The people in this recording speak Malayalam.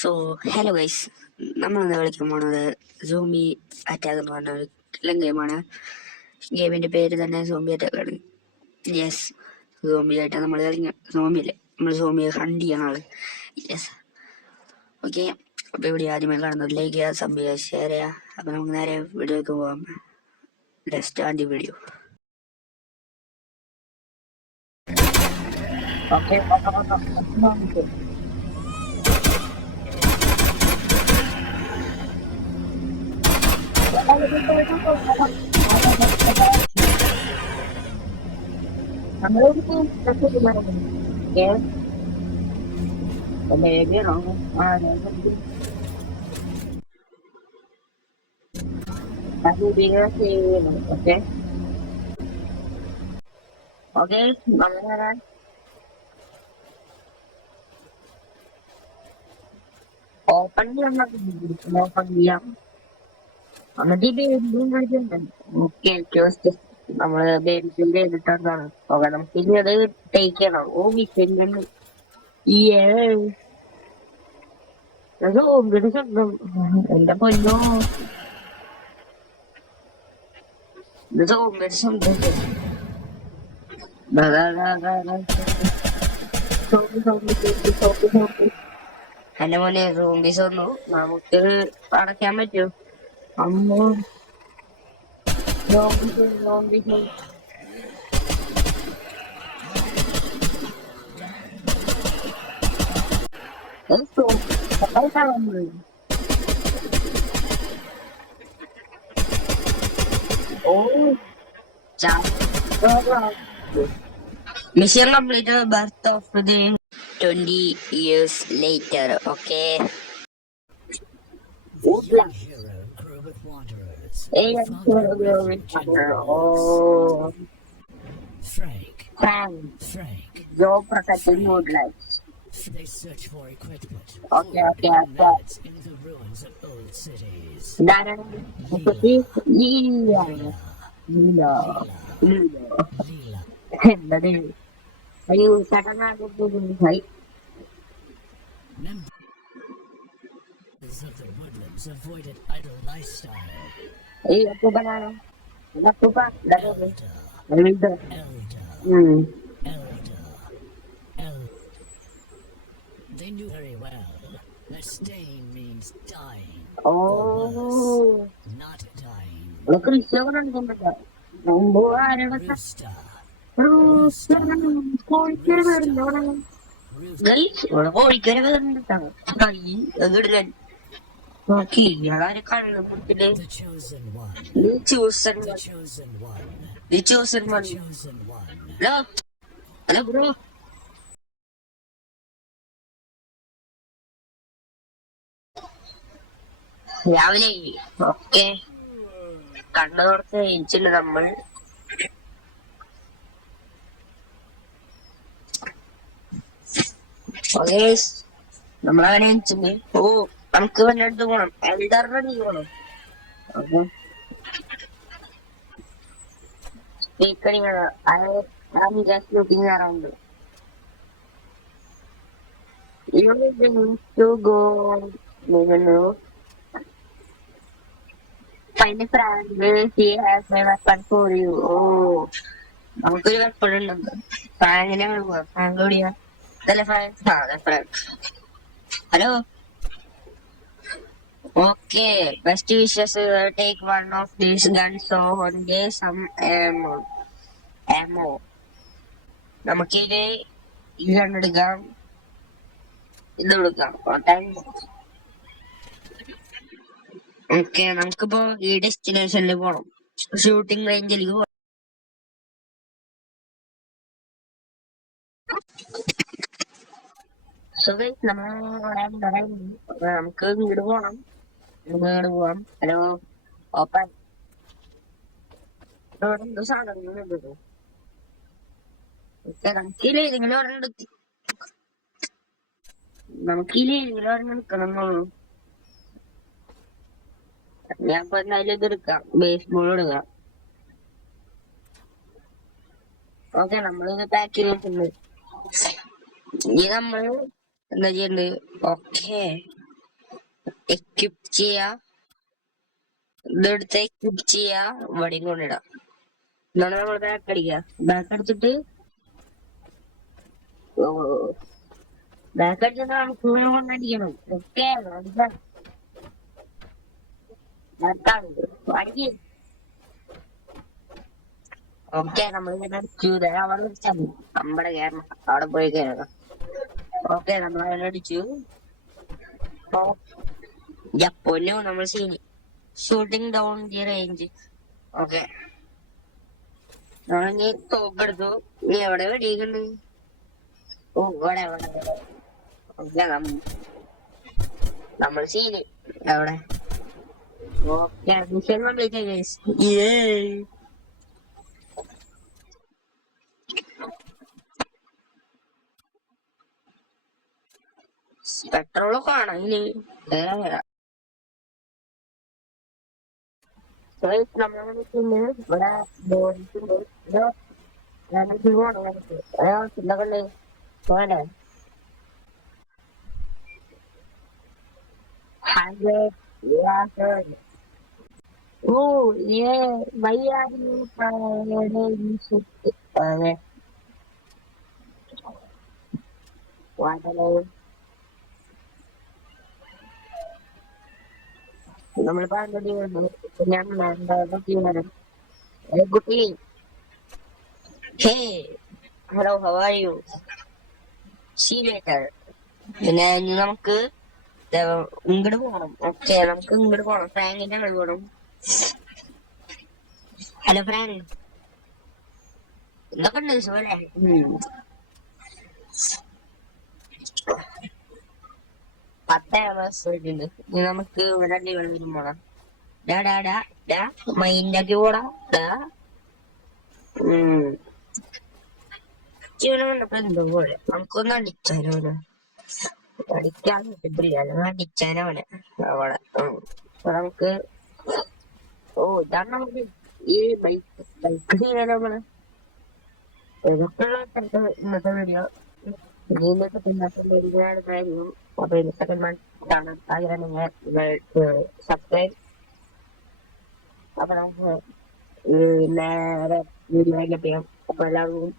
സോ ഹലോ ഗൈസ്, നമ്മളിന്ന് കളിക്കാൻ പോണത് സോംബി അറ്റാക്ക് എന്ന് പറഞ്ഞ ഒരു കില്ലൻ ഗെയിമാണ്. ഗെയിമിന്റെ പേര് തന്നെ സോംബി അറ്റാക്ക് ആണ്. യെസ്, സോംബി ആയിട്ടാണ് നമ്മൾ കളിക്കുക. സോംബിയില്ലേ, നമ്മൾ സോംബിയെ ഹണ്ട് ചെയ്യണ ആള്. Yes, okay. അപ്പോൾ ഇവിടെ ആദ്യമായി കാണുന്നത് ലൈക്ക് ചെയ്യുക, സബ് ചെയ്യുക, ഷെയർ ചെയ്യുക. അപ്പോൾ നമുക്ക് നേരെ വീഡിയോക്ക് പോകാം. Start the video. Okay, open ചെയ്യാം. എന്നിട്ട് ഈ ബേബിയും കളിക്കുന്നുണ്ട്. ഓക്കെ, നമ്മള് ബേബിസിന്റെ ചെയ്തിട്ടാണ്. ഓക്കെ, നമുക്ക് ഇനി അത് ടേക്ക് ചെയ്യണം. ഓ മിഷന്റെ സോംബിയുടെ ശബ്ദം എന്റെ പൊന്നോ, ഇത് സോംബിയുടെ ശബ്ദം. എന്റെ മോനെ സോംബീസ് വന്നു. നമുക്ക് അടയ്ക്കാൻ പറ്റൂ? അമ്മോ, mission complete. Birth of the 20 years later. Okay. Frank. Joe protecting woodlights. They search for equipment. Okay. In the ruins of old cities. Lila. Are you Members of the woodlands avoided idle lifestyle. Elder. They knew very well that staying means dying. Oh, not dying. Rooster. Guys, കോഴിക്കര വരുന്നുണ്ടാവും. നോക്കി അതാരെ കണ്ണുമുട്ടില് ഹലോ ബ്രോ. രാവിലെ ഓക്കെ, കണ്ണു തുറച്ച് ജയിച്ചില്ല നമ്മൾ. നമ്മളങ്ങനെ ജയിച്ചില്ലേ. ഓ, നമുക്ക് വല്ലയിടത്ത് പോണം. എൽഡറിന് പോണം. അപ്പൊ സ്പീക്കറിങ് around. You need to go. Find a friend. He has a weapon for you. Oh, നമുക്കൊരു വെപ്പൺ ഉണ്ടെന്ന്. ഫ്രാങ്കിനെ പോവാ. ഫ്രാങ്ക് എവിടെയാ? അതല്ലേ Frank. Hello. Okay, best wishes. Take one of these guns so one day some ammo. നമുക്കിത് ഈ കണ്ടെടുക്കാം, ഇത് കൊടുക്കാം. ഓക്കെ, നമുക്കിപ്പോ ഈ ഡെസ്റ്റിനേഷനിൽ പോണം. ഷൂട്ടിംഗ് റേഞ്ചിലേക്ക് പോണം. നമുക്ക് വീട് പോണം. വീട് പോവാം. Hello, open. എന്തോ സാധനം നമുക്കില്ലേ ഏതെങ്കിലും ഒരെണ്ണം എടുക്കണമെന്നുള്ളൂ. ഞാൻ ഇപ്പൊ എന്തായാലും ഇത് എടുക്കാം, ബേസ്ബോൾ എടുക്കാം. ഓക്കെ, നമ്മളിത് പാക്ക് ചെയ്തിട്ടുണ്ട്. ഇനി നമ്മൾ എന്താ ചെയ്യണ്ടത്? ഓക്കെ, എക്വിപ്പ് ചെയ്യാ, ഇതെടുത്ത് എക്വിപ്പ് ചെയ്യാ, വടിയും കൊണ്ടിടാം. എന്നാണ് നമ്മൾ ബാക്ക് അടിക്കുക. ബാക്ക് അടിച്ചിട്ട് ബാക്ക് അടിച്ചിട്ട് നമുക്ക് ഇങ്ങനെ കൊണ്ടടിക്കണം. ഓക്കെ ഓക്കെ നമ്മളിങ്ങനെ അടിച്ചു. അവിടെ വിളിച്ചാൽ നമ്മുടെ കയറണം, അവിടെ പോയി കയറണം. ഓക്കെ നമ്മൾ അതിനെ അടിച്ചു. പൊന്നു നമ്മൾ shooting down the range. Okay നമ്മളിനി തോക്കെടുത്തു. നീ എവിടെ വെടിയിക്കണ്ട്? ഓ ഇവിടെ ഓക്കെ നമ്മൾ സീന് എവിടെ? Okay mission complete guys. പെട്രോളൊക്കെ ആണ് ഇനി ഇവിടെ ബോഡിട്ടുണ്ട്. ചിന്തകളുണ്ട് വേണ്ടേ? ഓ ഏ വയ്യാതെ നമ്മൾ കുട്ടി. Hey hello, how are you? See later. പിന്നെ നമുക്ക് ഇങ്ങോട്ട് പോകണം. ഓക്കെ നമുക്ക് ഇങ്ങോട്ട് പോകണം. ഫ്രാങ്കിന്റെ അങ്ങോട്ട് പോകണം. ഹലോ ഫ്രാങ്ക്, എന്തൊക്കെ ഉണ്ട് സുഖല്ലേ? ഉണ്ട്. ഇനി നമുക്ക് ഇവിടെ അടിപൊളി പോണം. മൈൻഡാക്കി പോടാ. ജീവനം കണ്ടപ്പോ എന്തോ പോലെ നമുക്കൊന്ന് അടിച്ചാലോ. അടിക്കാൻ കിട്ടില്ല, അല്ലെങ്കിൽ അടിച്ചാലവനെ അവളെ. നമുക്ക് ഇതാണ് നമുക്ക് ഈ ബൈക്ക് ചെയ്യാനോ നമ്മള് ഇന്നത്തെ വീഡിയോ. ഇന്നത്തെ പിന്നീട് അപ്പൊ ഇന്നത്തെ കാണാൻ ആഗ്രഹം നിങ്ങൾ സബ്സ്ക്രൈബ്. അപ്പൊ നമുക്ക് നേരെ വീഡിയോയിലേക്ക് ചെയ്യാം. അപ്പൊ എല്ലാവർക്കും